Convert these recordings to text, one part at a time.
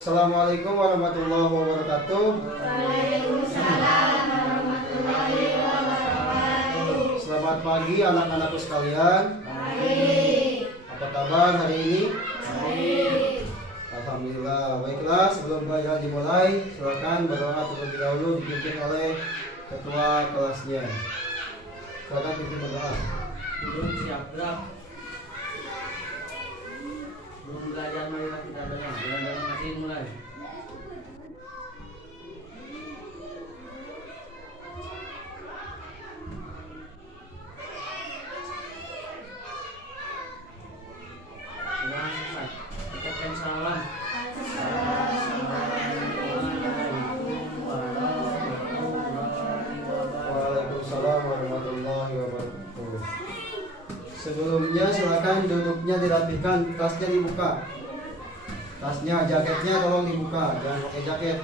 Assalamualaikum warahmatullahi wabarakatuh. Waalaikumsalam warahmatullahi wabarakatuh. Selamat pagi anak-anakku sekalian. Baik. Apa kabar hari ini? Baik. Alhamdulillah. Baiklah, sebelum belajar dimulai, silakan berdoa terlebih dahulu dipimpin oleh ketua kelasnya. Silakan pimpin berdoa. Duduk siap gerak. Belum belajar, marilah kita belajar. Jalan-jalan masih mulai. Sudah selesai. Ucapkan salam. Waalaikumsalam warahmatullahi wabarakatuh. Sebelumnya silakan duduknya dirapikan, tasnya dibuka. Tasnya, jaketnya tolong dibuka, jangan pakai jaket.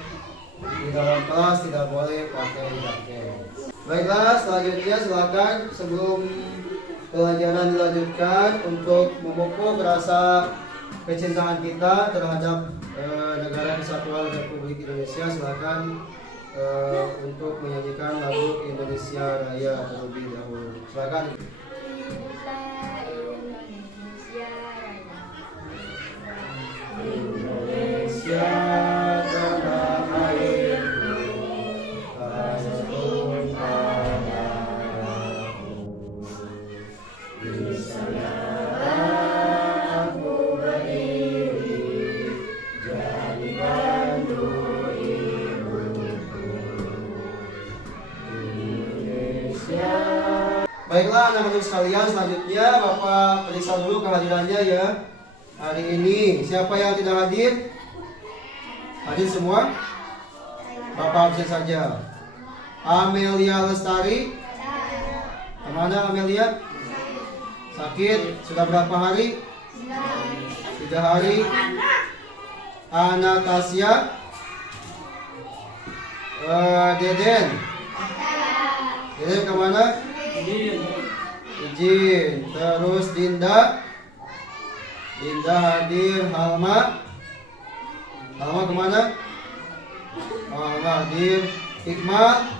Di dalam kelas tidak boleh pakai jaket. Baiklah, selanjutnya silakan sebelum pelajaran dilanjutkan untuk memupuk rasa kecintaan kita terhadap negara kesatuan Republik Indonesia, silakan untuk menyanyikan lagu Indonesia Raya terlebih dahulu. Silakan. Indonesia tanah airku, tanahku padaku. Di sanalah aku berdiri, jadi bantu ibuku. Indonesia. Baiklah anak-anak sekalian, selanjutnya Bapak periksa dulu kehadirannya ya. Hari ini siapa yang tidak hadir? Hadir semua? Bapak absen saja. Amelia Lestari. Kemana Amelia? Sakit. Sudah berapa hari? 3 hari. Anastasia. Deden. Deden kemana? Izin. Terus Dinda. Dinda hadir. Halma. Halma kemana? Oh, Halma hadir. Hikmat.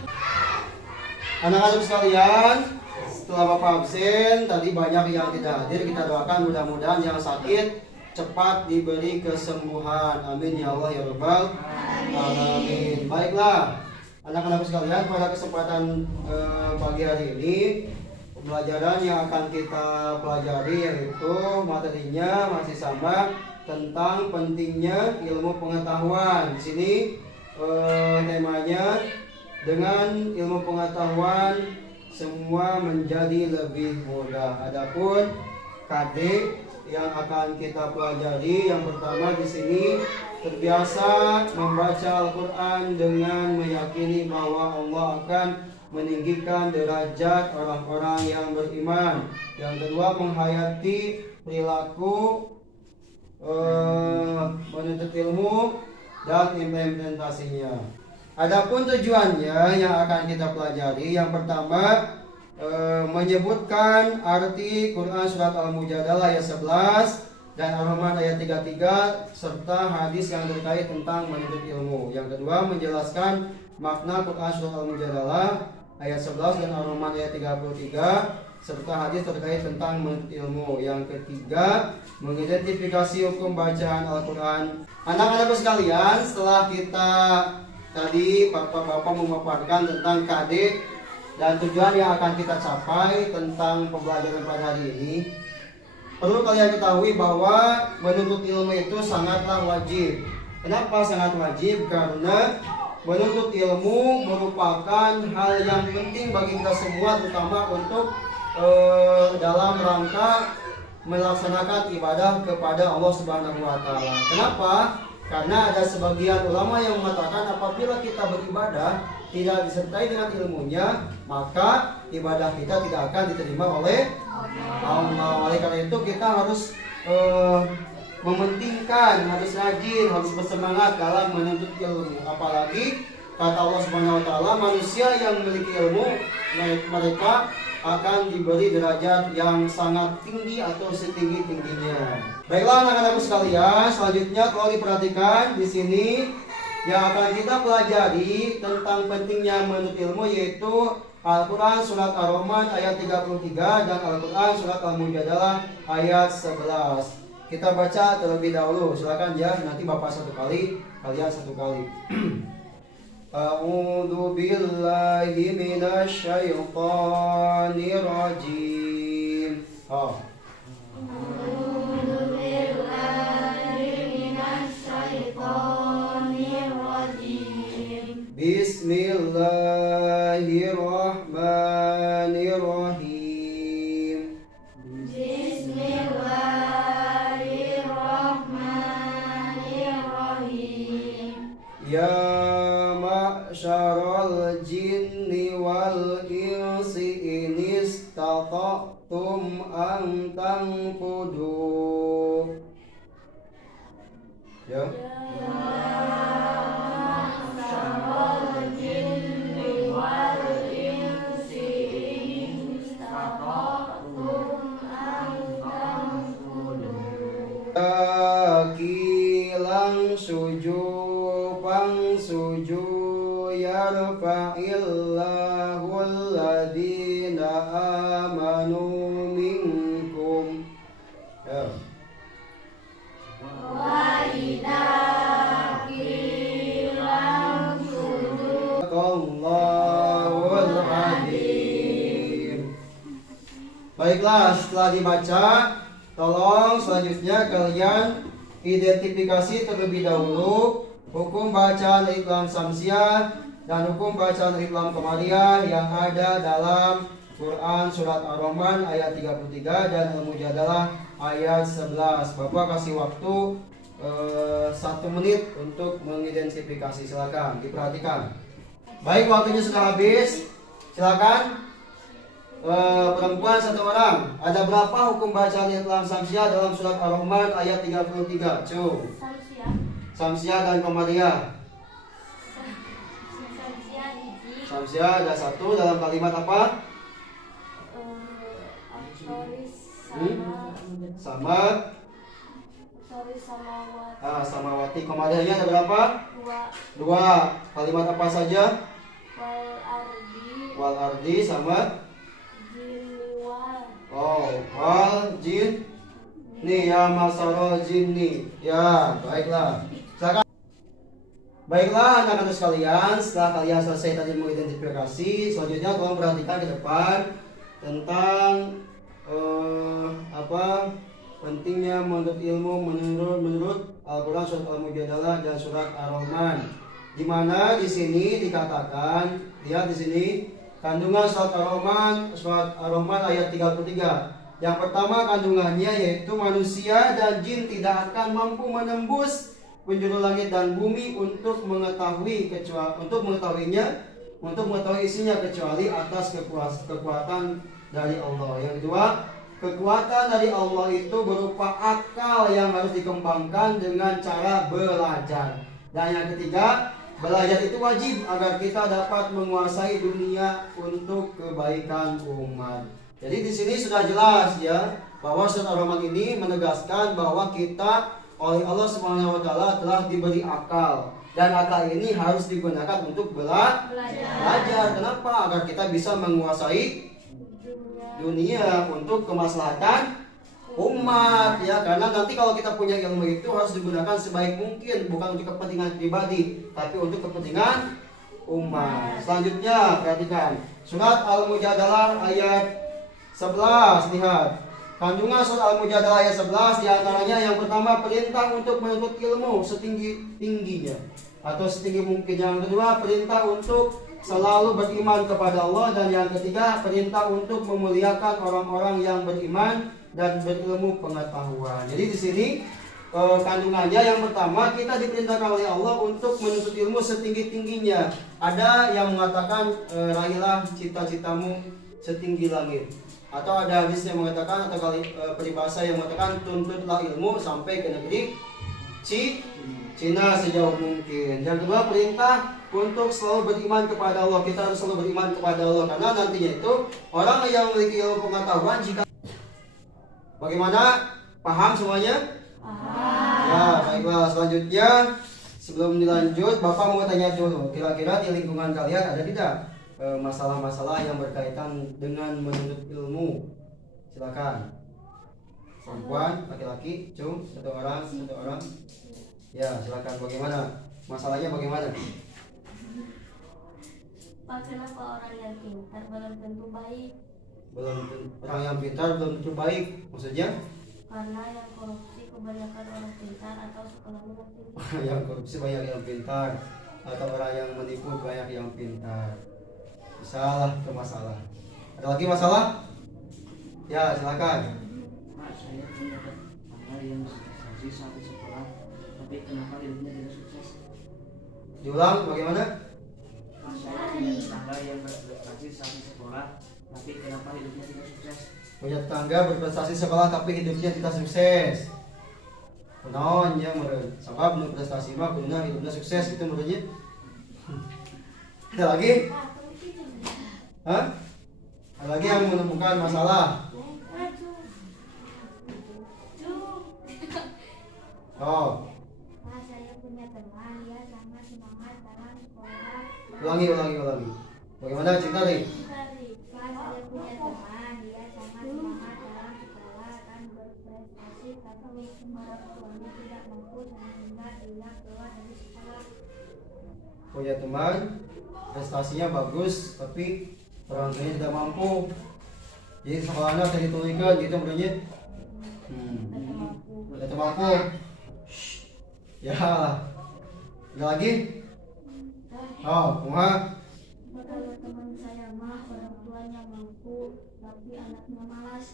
Anak-anak sekalian, setelah Bapak absen, tadi banyak yang tidak hadir. Kita doakan mudah-mudahan yang sakit cepat diberi kesembuhan. Amin ya Allah ya Rabbal alamin. Baiklah, anak-anak sekalian, pada kesempatan pagi hari ini pembelajaran yang akan kita pelajari yaitu materinya masih sama tentang pentingnya ilmu pengetahuan. Di sini temanya dengan ilmu pengetahuan semua menjadi lebih mudah. Adapun KD yang akan kita pelajari yang pertama di sini terbiasa membaca Al-Qur'an dengan meyakini bahwa Allah akan meninggikan derajat orang-orang yang beriman. Yang kedua, menghayati perilaku menuntut ilmu dan implementasinya. Adapun tujuannya yang akan kita pelajari, yang pertama menyebutkan arti Quran surat Al-Mujadalah ayat 11 dan Ar-Rahman ayat 33 serta hadis yang terkait tentang menuntut ilmu. Yang kedua, menjelaskan makna Quran surat Al-Mujadalah ayat 11 dan Ar-Rahman ayat 33 serta hadis terkait tentang menuntut ilmu. Yang ketiga, mengidentifikasi hukum bacaan Al-Quran. Anak-anak sekalian, setelah kita tadi Bapak-bapak memaparkan tentang KD dan tujuan yang akan kita capai tentang pembelajaran pada hari ini, perlu kalian ketahui bahwa menuntut ilmu itu sangatlah wajib. Kenapa sangat wajib? Karena menuntut ilmu merupakan hal yang penting bagi kita semua, terutama untuk dalam rangka melaksanakan ibadah kepada Allah Subhanahu wa taala. Kenapa? Karena ada sebagian ulama yang mengatakan apabila kita beribadah tidak disertai dengan ilmunya, maka ibadah kita tidak akan diterima oleh Allah. Oleh karena itu kita harus mementingkan, harus rajin, harus bersemangat dalam menuntut ilmu. Apalagi kata Allah Subhanahu wa taala, manusia yang memiliki ilmu mereka akan diberi derajat yang sangat tinggi atau setinggi-tingginya. Baiklah anak-anakku sekalian, selanjutnya kalau diperhatikan di sini yang akan kita pelajari tentang pentingnya menuntut ilmu yaitu Al-Quran Surat Ar-Rahman ayat 33 dan Al-Quran Surat Al-Mujadalah ayat 11. Kita baca terlebih dahulu, silakan ya, nanti Bapak satu kali, kalian satu kali. A'udzu billahi minasy syaithanir rajim. Oh. A'udzu billahi minasy syaithanir rajim. Bismillahirrahmanirrahim. Ya ma'syaral jinni wal insi in istata'tum an tanfudu. Ya. Ma'syaral jinni wal insi in istata'tum an tanfudu. Kilang suju yarfa'illahu alladhina amanu minkum. Ya. Wa idza qilam sujudu Allahul Adim. Baiklah, setelah dibaca, tolong selanjutnya kalian identifikasi terlebih dahulu hukum bacaan alif lam samsiah dan hukum bacaan alif lam qamariyah yang ada dalam Quran Surat Ar-Rahman ayat 33 dan Al-Mujadalah ayat 11. Bapak kasih waktu 1 menit untuk mengidentifikasi, silakan diperhatikan. Baik, waktunya sudah habis. Silakan. Perempuan 1 orang. Ada berapa hukum bacaan alif lam samsiah dalam Surat Ar-Rahman ayat 33? Cu. Samsiah dan qamariyah. Samsiah ada 1 dalam kalimat apa? Sama. Samawati. Qamariyahnya ada berapa? 2. Kalimat apa saja? Wal ardi sama. Oh, wal jin. Nih ya masarul jinni. Ya, baiklah. Silakan. Baiklah anak-anak sekalian, setelah kalian selesai tadi mengidentifikasi, selanjutnya tolong perhatikan ke depan tentang pentingnya menuntut ilmu menurut Al-Quran Surat Al-Mujadalah dan Surat Ar-Rahman. Di mana di sini dikatakan, lihat di sini kandungan Surat Ar-Rahman ayat 33. Yang pertama kandungannya yaitu manusia dan jin tidak akan mampu menembus penjuru langit dan bumi untuk mengetahui isinya kecuali atas kekuatan dari Allah. Yang kedua, kekuatan dari Allah itu berupa akal yang harus dikembangkan dengan cara belajar. Dan yang ketiga, belajar itu wajib agar kita dapat menguasai dunia untuk kebaikan umat. Jadi di sini sudah jelas ya bahwa Surat Ar-Rahman ini menegaskan bahwa kita oleh Allah Subhanahu wa taala telah diberi akal dan akal ini harus digunakan untuk belajar. Kenapa? Agar kita bisa menguasai dunia untuk kemaslahatan umat ya, karena nanti kalau kita punya ilmu itu harus digunakan sebaik mungkin, bukan untuk kepentingan pribadi tapi untuk kepentingan umat. Selanjutnya perhatikan Surat Al-Mujadalah ayat 11. Lihat kandungan Surat Al-Mujadalah ayat 11 diantaranya yang pertama perintah untuk menuntut ilmu setinggi-tingginya atau setinggi mungkin. Yang kedua perintah untuk selalu beriman kepada Allah. Dan yang ketiga perintah untuk memuliakan orang-orang yang beriman dan berilmu pengetahuan. Jadi di sini kandungannya yang pertama kita diperintahkan oleh Allah untuk menuntut ilmu setinggi-tingginya. Ada yang mengatakan raihlah cita-citamu setinggi langit. Atau ada hadis yang mengatakan atau peribahasa yang mengatakan tuntutlah ilmu sampai ke negeri Cina sejauh mungkin. Yang kedua, perintah untuk selalu beriman kepada Allah. Kita harus selalu beriman kepada Allah karena nantinya itu orang yang memiliki ilmu pengetahuan jika bagaimana? Paham semuanya? Paham. Ya, baiklah. Selanjutnya sebelum dilanjut, Bapak mau tanya dulu, kira-kira di lingkungan kalian ada tidak masalah-masalah yang berkaitan dengan menuntut ilmu? Silakan. Perempuan, laki-laki, satu orang. Ya, silakan. Bagaimana? Masalahnya bagaimana? Pak, kenapa orang yang pintar belum tentu baik? Orang yang pintar belum tentu baik. Maksudnya? Karena yang korupsi kebanyakan orang pintar atau sekolahnya yang pintar. Yang korupsi banyak yang pintar atau orang yang menipu banyak yang pintar. Salah ke masalah. Ada lagi masalah? Ya, silakan. Pak, saya punya tetangga yang berprestasi satu sekolah, tapi kenapa hidupnya tidak sukses? Diulang bagaimana? Pak, saya punya tetangga yang berprestasi satu sekolah, tapi kenapa hidupnya tidak sukses? Punya tetangga berprestasi sekolah tapi hidupnya tidak sukses. Kenaon ya meureun? Sabab nu prestasi mah kuduna hidupnya sukses gitu menurutnya. Ada lagi? Hah? Ada lagi yang menemukan masalah? Oh, Pak, saya punya teman, dia sangat semangat dalam sekolah. ulangi. Bagaimana cerita nih? Pak, saya punya teman, dia sangat semangat dalam sekolah dan berprestasi, tapi orang tuanya tidak mampu sehingga dia keluar dari sekolah. Punya teman, prestasinya bagus tapi orang tuanya tidak mampu. Jadi sekolahnya tadi ditulikan gitu menurutnya. Tidak mampu. Ya, ada lagi? Oh, kumaha? Kalau teman saya mah orang tuanya mampu, tapi anaknya malas.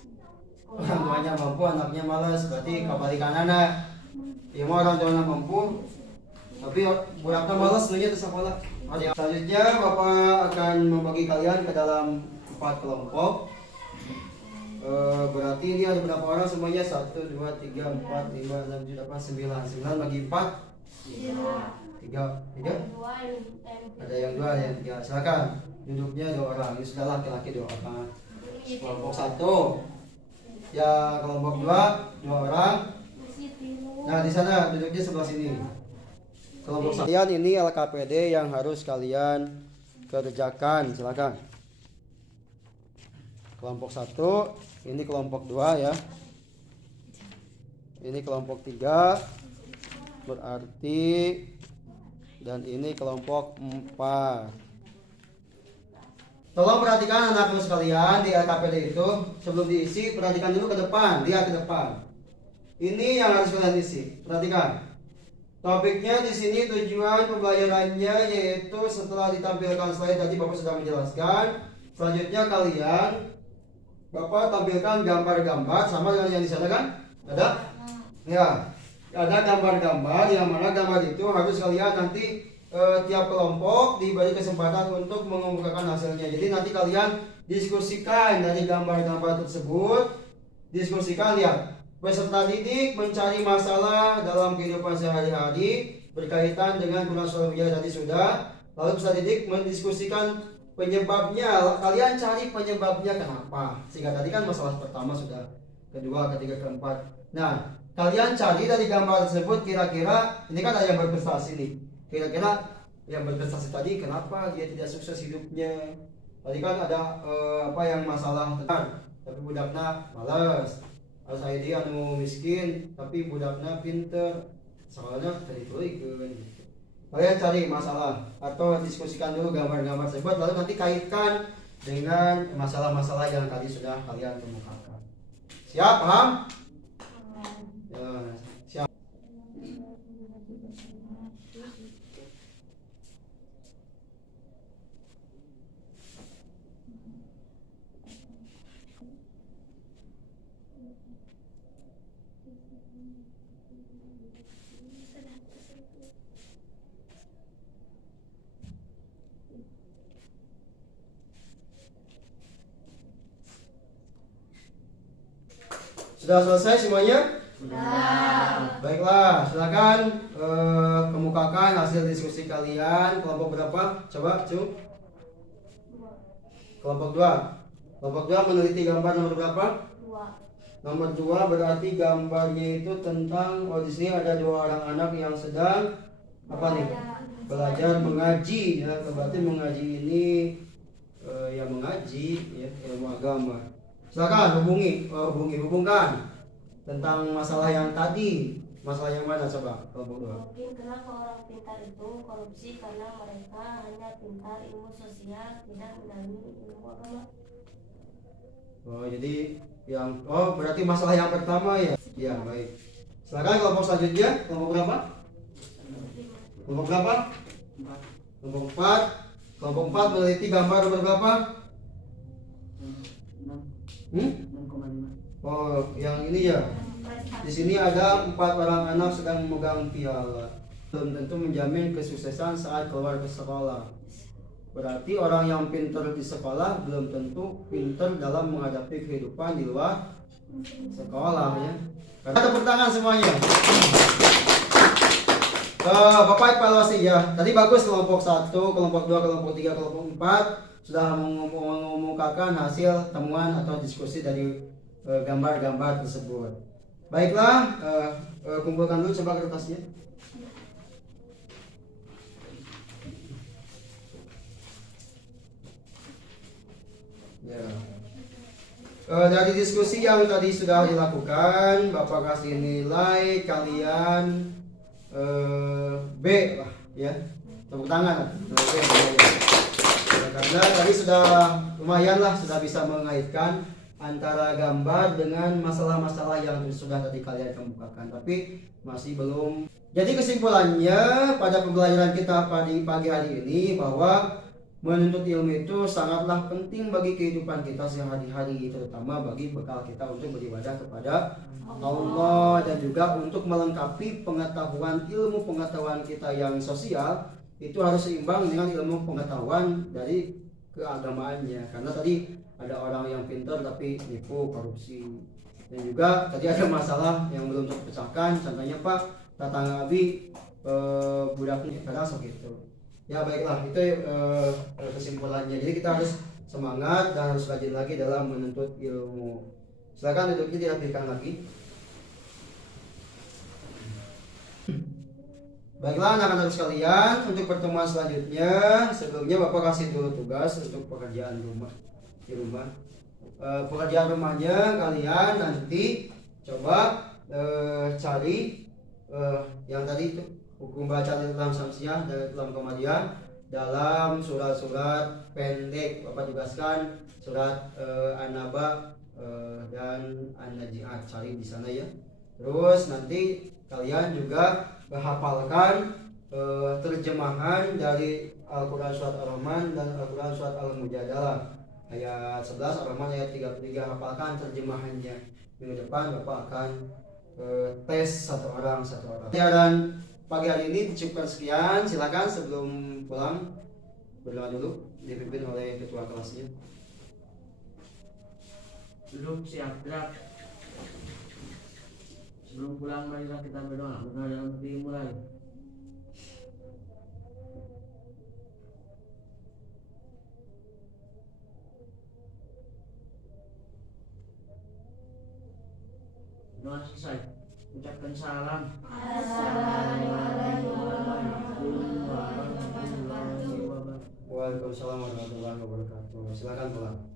Orang tuanya mampu, anaknya malas. Berarti kebalikanana. Ya mau orang tuanya mampu, tapi buraknya malas sebenarnya itu sekolah. Selanjutnya Bapak akan membagi kalian ke dalam 4 kelompok. Berarti ini ada berapa orang semuanya? 1, 2, 3, 4, 5, 6, 7, 8, 9. 9 bagi 4. 3. Ada yang 2, ada yang 3. Silakan. Duduknya 2 orang. Ini sudah laki-laki 2 orang. Kelompok 1. Ya, kelompok 2 orang. Nah, di sana duduknya sebelah sini. Kelompok kalian ini LKPD yang harus kalian kerjakan. Silakan. Kelompok 1, ini kelompok 2 ya. Ini kelompok 3. Berarti dan ini kelompok 4. Tolong perhatikan anak-anak sekalian di LKPD itu sebelum diisi perhatikan dulu ke depan, lihat ke depan. Ini yang harus kalian isi. Perhatikan. Topiknya di sini tujuan pembelajarannya yaitu setelah ditampilkan slide tadi Bapak sudah menjelaskan. Selanjutnya kalian Bapak tampilkan gambar-gambar sama dengan yang di sana kan? Ada? Ya. Ada gambar-gambar yang mana gambar itu harus kalian nanti tiap kelompok diberi kesempatan untuk mengemukakan hasilnya. Jadi nanti kalian diskusikan dari gambar-gambar tersebut. Diskusikan, lihat. Peserta didik mencari masalah dalam kehidupan sehari-hari berkaitan dengan penggunaan sosial media tadi sudah. Lalu peserta didik mendiskusikan penyebabnya. Kalian cari penyebabnya kenapa. Sehingga tadi kan masalah pertama sudah, kedua, ketiga, keempat. Nah, kalian cari dari gambar tersebut kira-kira ini kan ada yang berprestasi nih. Kira-kira yang berprestasi tadi kenapa dia tidak sukses hidupnya? Tadi kan ada yang masalah tapi budakna malas. Saya dia anu miskin tapi budakna pinter. Soalnya tadi tulikeun. Kalian cari masalah atau diskusikan dulu gambar-gambar tersebut lalu nanti kaitkan dengan masalah-masalah yang tadi sudah kalian kemukakan. Siap, paham? Ya, siap. Sudah selesai semuanya? Sudah. Baiklah, silakan kemukakan hasil diskusi kalian. Kelompok berapa? Coba, Cung. Kelompok 2. Kelompok 2 meneliti gambar nomor berapa? 2. Nomor 2 berarti gambarnya itu tentang, oh di sini ada 2 orang anak yang sedang apa nih? Belajar mengaji ya. Berarti mengaji ini yang mengaji ya, ilmu agama. Silakan hubungkan tentang masalah yang tadi. Masalah yang mana coba? Kelompok 2. Mungkin kenapa orang pintar itu korupsi karena mereka hanya pintar ilmu sosial, tidak mendalami ilmu agama. Oh, jadi berarti masalah yang pertama ya. Ya, baik. Silakan kelompok selanjutnya. Kelompok berapa? Kelompok berapa? 4. Kelompok 4. Kelompok 4 meneliti gambar nomor berapa? 6,5. Oh, yang ini ya. Di sini ada 4 orang anak sedang memegang piala. Belum tentu menjamin kesuksesan saat keluar ke sekolah. Berarti orang yang pintar di sekolah belum tentu pintar dalam menghadapi kehidupan di luar sekolah ya. Ada tepuk tangan semuanya. Bapak evaluasi ya. Tadi bagus kelompok 1, kelompok 2, kelompok 3, kelompok 4 sudah mengumumkan hasil temuan atau diskusi dari gambar-gambar tersebut. Baiklah, kumpulkan dulu coba kertasnya. Ya. Dari diskusi yang tadi sudah dilakukan, Bapak kasih nilai kalian B lah ya. Tepuk tangan. B, ya, karena tadi sudah lumayan lah, sudah bisa mengaitkan antara gambar dengan masalah-masalah yang sudah tadi kalian kemukakan, tapi masih belum. Jadi kesimpulannya pada pembelajaran kita pagi hari ini bahwa menuntut ilmu itu sangatlah penting bagi kehidupan kita sehari-hari, terutama bagi bekal kita untuk beribadah kepada Allah dan juga untuk melengkapi ilmu pengetahuan kita yang sosial itu harus seimbang dengan ilmu pengetahuan dari keagamaannya. Karena tadi ada orang yang pintar tapi nipu, korupsi, dan juga tadi ada masalah yang belum terpecahkan. Contohnya Pak, tatangga abi budaknya kadang segitu. Ya baiklah, itu kesimpulannya. Jadi kita harus semangat dan harus rajin lagi dalam menuntut ilmu. Silakan duduknya dirapikan lagi. Baiklah anak-anak sekalian, untuk pertemuan selanjutnya sebelumnya Bapak kasih dulu tugas untuk pekerjaan rumah di rumah. Pekerjaan rumahnya kalian nanti coba cari yang tadi itu hukum baca dalam samsiah dan dalam komadian dalam surat-surat pendek. Bapak tugaskan surat An-Naba dan An-Naji'at, cari di sana ya. Terus nanti kalian juga menghafalkan terjemahan dari Al-Quran Surat Ar-Rahman dan Al-Quran Surat Al-Mujadalah ayat 11, Ar-Rahman ayat 33. Hafalkan terjemahannya. Minggu depan Bapak akan tes satu orang. Dan pagi hari ini dicukupkan sekian. Silakan sebelum pulang berdoa dulu, dipimpin oleh ketua kelasnya. Duduk siap gerak. Sebelum pulang marilah kita berdoa. Berdoa dalam hati mulai. Doa selesai. Ucapkan salam. Assalamualaikum warahmatullahi wabarakatuh. Waalaikumsalam warahmatullahi wabarakatuh. Silakan pulang.